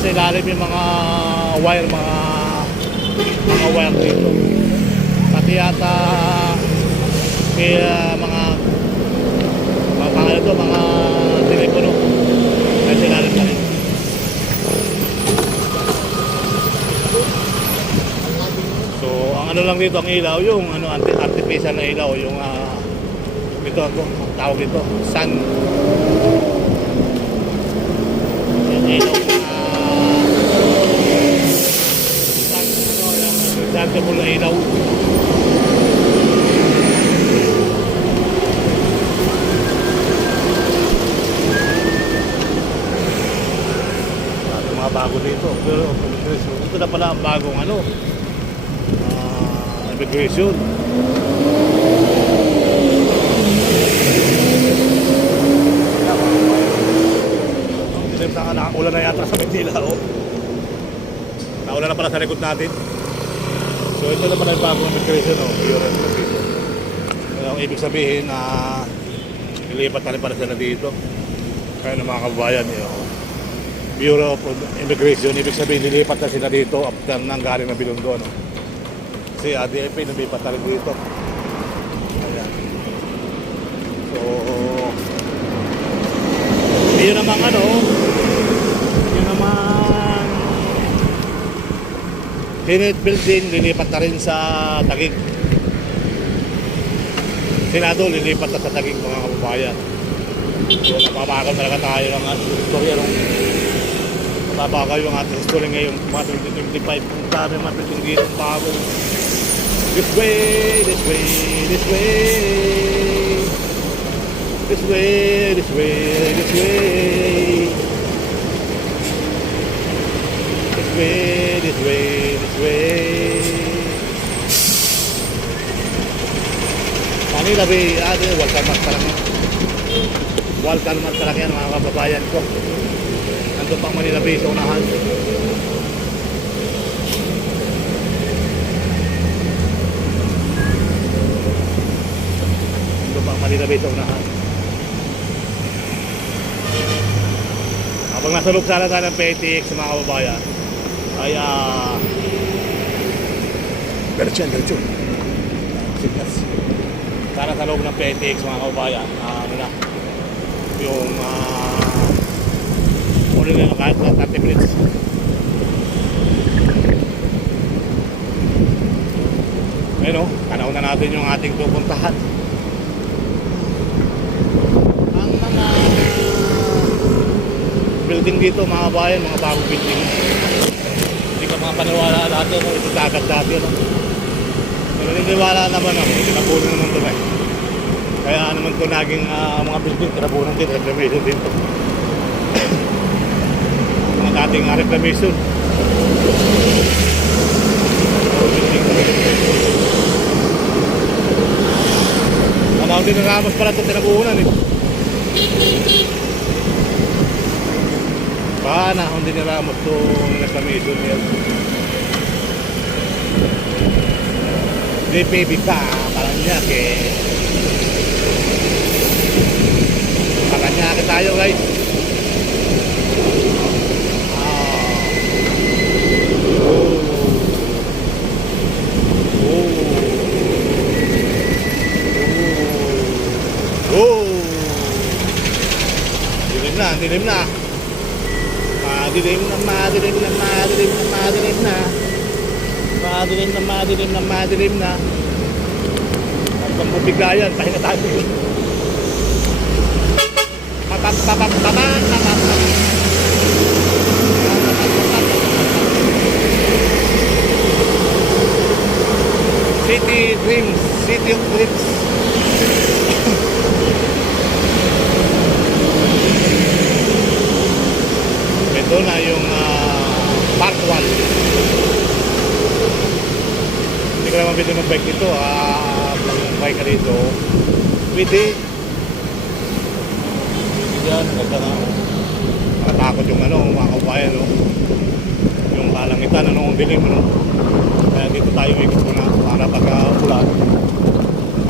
nasa ilalim yung mga wire dito. Pati yata mga telepono nasa ilalim na rin. So ang ano lang dito, ang ilaw, yung artificial na ilaw, yung ito tawag dito, sun. Yung ilaw adjustable na ilaw. Mga bago dito, pero ito na pala ang bagong immigration. Nakaulan na yata sa Manila, naulan na pala sa likod natin. So ito na pala yung bagong immigration, ang ibig sabihin na ilipat na rin pala sila dito. Kaya ng mga kababayan, Bureau of Immigration, ibig sabihin lilipat na sila dito after nang galing na Binondo, kasi DFA lumipat na rin dito. Ayan. So yun namang Senate building lilipat na rin sa Taguig. Senado lilipat na sa Taguig, mga kababayan. So napapakaw talaga tayo ng istorya, napapakaw yung ating history ngayong mga 2025. Kung dami matutong dito bago. This way, this way, this way, this way, this way, this way, this way, this way, this way. Manila Bay, Walter Mark talaga. Walter Mark talaga yan, mga kababayan ko. Nandun pang Manila Bay sa unahan. Nandun pang Manila Bay sa unahan. Habang nasa loob sana tayo ng PTX, mga kababayan, ay diretso signas. Sana sa loob ng PTX, mga kababayan, yung ulit na kahit 30 minutes. Ayun, panahon na natin yung ating pupuntahan. Ang mga building dito, mga kababayan, mga bagong building. Hindi ka mga paniwala dati, ito dagat dati, pero niniwala naman ako, tinapunan naman ito kaya naman ito naging mga building, tinapunan din, reclamation din ito. Mga dating reclamation. Manahon din ng Ramos pala ito, tinapunan panahon din ng Ramos ito, reclamation yan. DPB pa, Paranaque. Paranaque tayo, guys. Dilim na. Madilim na. At ang bubigayan, pahinga tayo. City Dreams, City of Dreams. Ito na yung Park 1. Hindi ka naman pwede mag-bike dito. Mag-bike ka dito. Pwede. Yan, ganda na. Nakatakot yung mga kabayan, yung kalangitan, ang dilim, Kaya dito tayo ikot muna para pagka-ulan.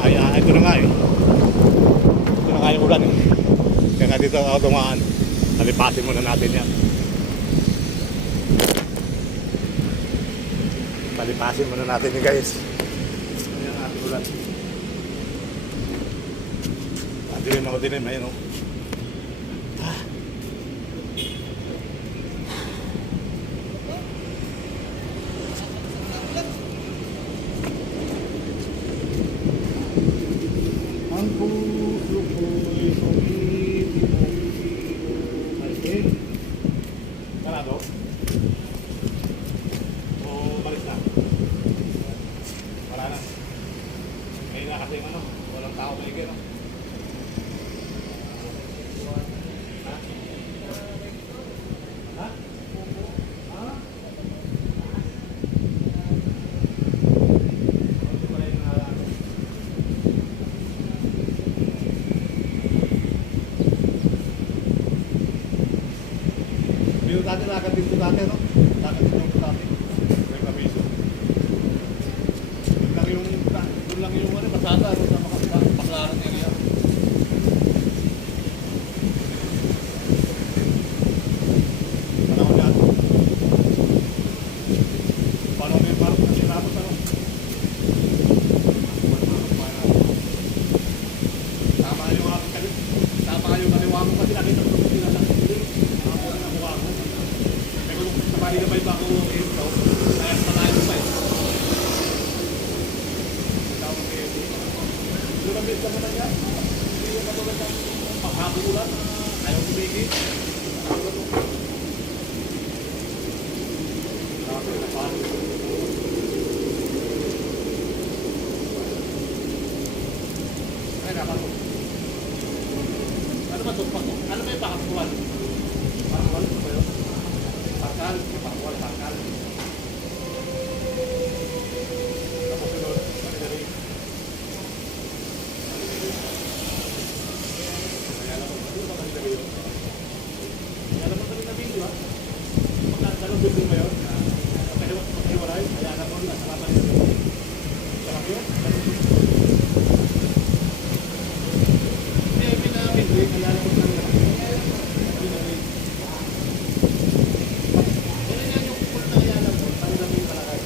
Ay, ito na nga Ito na nga yung ulan Kaya nga dito ako dumaan. Nalipasin muna natin yan. Palipasin muna natin ni guys. Ayan ang ating ulan. Madilim na madilim. Ayan o. Ang puso ko'y sumibig. Sarado? O balik na? Wala na. Ngayon na kasi ano, walang tao maigay, no? Ha? Ha? Ha? Hindi pala yung nalala. Dito dati, lakad dito dati, no? Lakad dito dati. May kapiso. Doon lang yung ano, pasada, no? Sa Baklaran area. Panahon yan. Paano may parang kasi tapos, ano? Tama yung kaliwa mo kasi nakita ko sila lang. Ako na mukha ko. May kulong sa pali na ba iba ako ito? Kaya malayo pa eh. Tawag kayo dito. Doon ang benta mo na yan. Hindi yung matulad ng paghabulan. Ayaw kumigil. Sabi na pali. Ay, nakapag. Ano ba ito? Ano ba yung pakapuan? Pakapuan ito ba yun? Pakal? Pakapuan, pakal. Tapos sunod, manilari. Kaya naman, ano ba manilari yun? Kaya naman kami na video, ha? Magkakaroon building ba yun? Magkahiwalay? Kaya naman, nasa kapal yun. Sarap yun? Kaya naman lang yan. Kaya yan yung kung na kaya naman, talagang yung kalakay.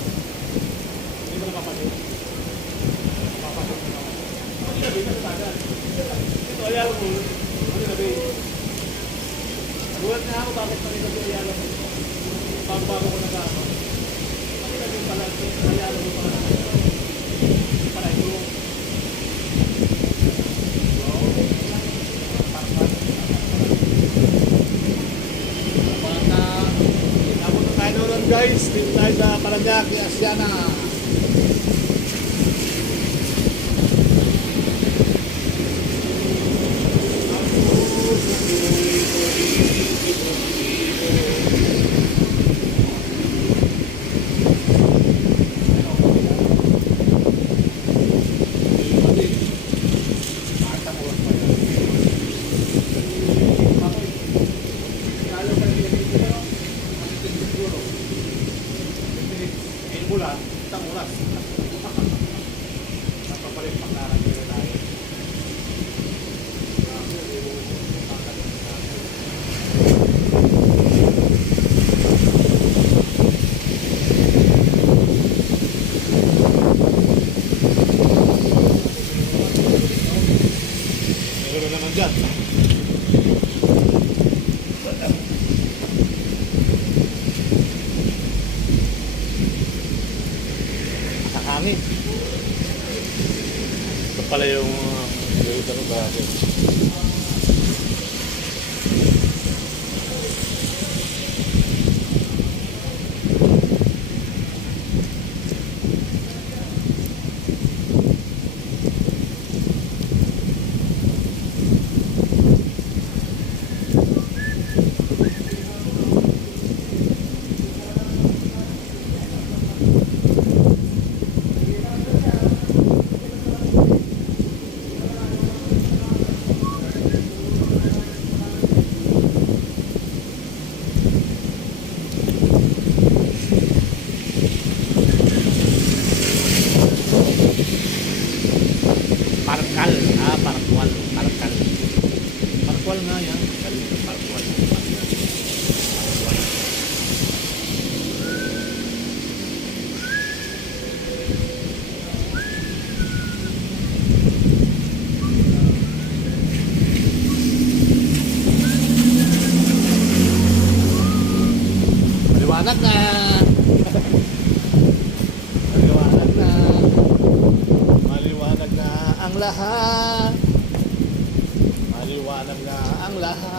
Hindi mo napapasok. Napapasok mo naman. Hindi na bin, nagtagal. Ito, ayaw mo. Hindi na bin. Nagulat na ako, bakit pa rin kasi ayaw mo. Bago-bago ko nagkama. Hindi na bin pala, ayaw mo pala. Hindi pala ito. Guys, dito tayo sa Paranaque, Asiana. Bulan, isang oras. Napapalit Baklaran area tayo. Meron naman dyan. Hangin. Ito pala yung ano ba? Maliwanag na. Maliwanag na. Maliwanag na ang lahat. Maliwanag na ang lahat.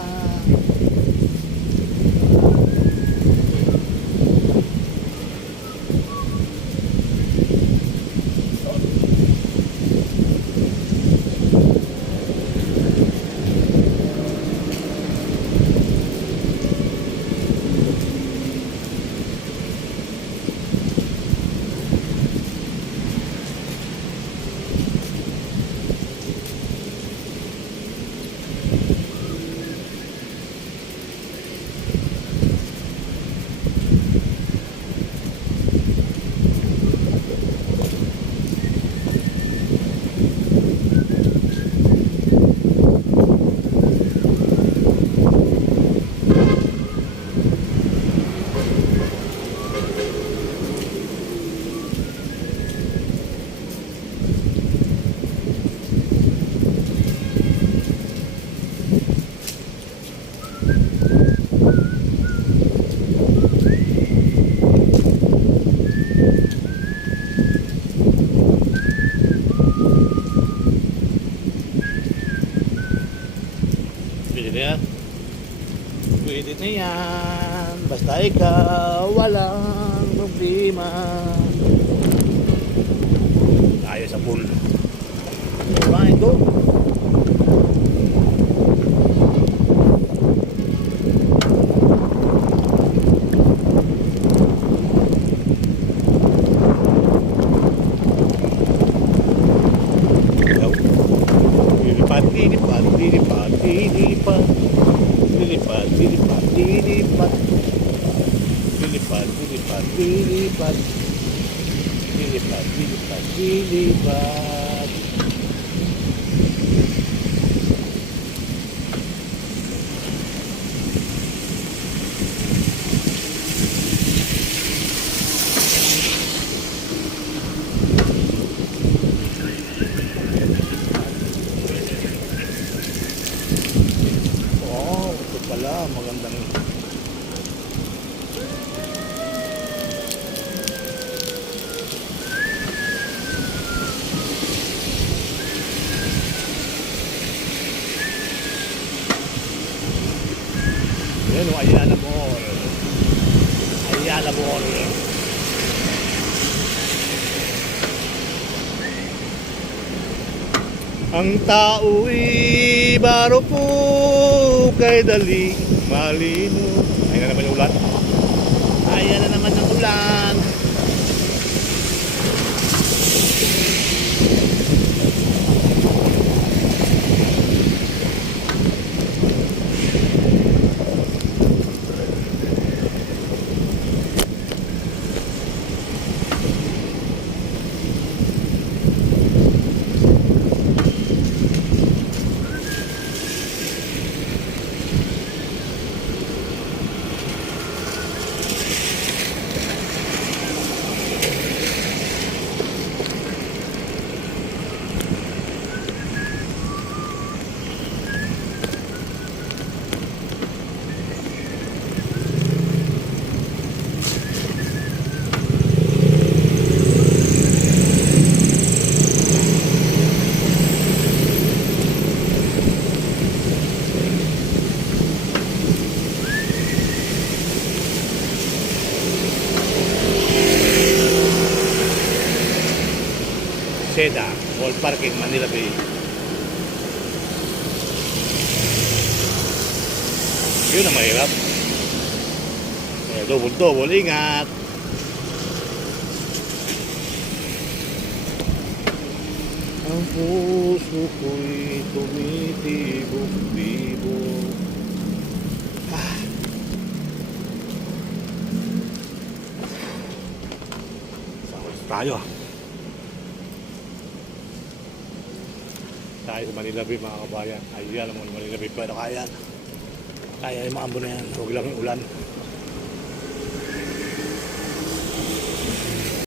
Pwede na yan. Pwede na yan. Basta ikaw walang problema. Tayo sa pool. Diba ito? Lilipat, lilipat, lilipat, lilipat. Lilipat, lilipat, lilipat. Lilipat, lilipat, lilipat. Lilipat, lilipat, lilipat. Ito pala, magandang yan, ayan amor. Ayan amor. Ang tao'y baro po kay daling malino. Ayan na naman yung ulan. Ayan na naman ang ulan. Seda, Wall Parking, Manila Bay. Yun ang mahirap. Double, ingat. Ang puso ko'y tumitibok-tibok. Tayo sa Manila Bay, mga kabayan. Ayan naman Manila Bay, pero kaya yung mga ambon na yan, huwag lang yung ulan.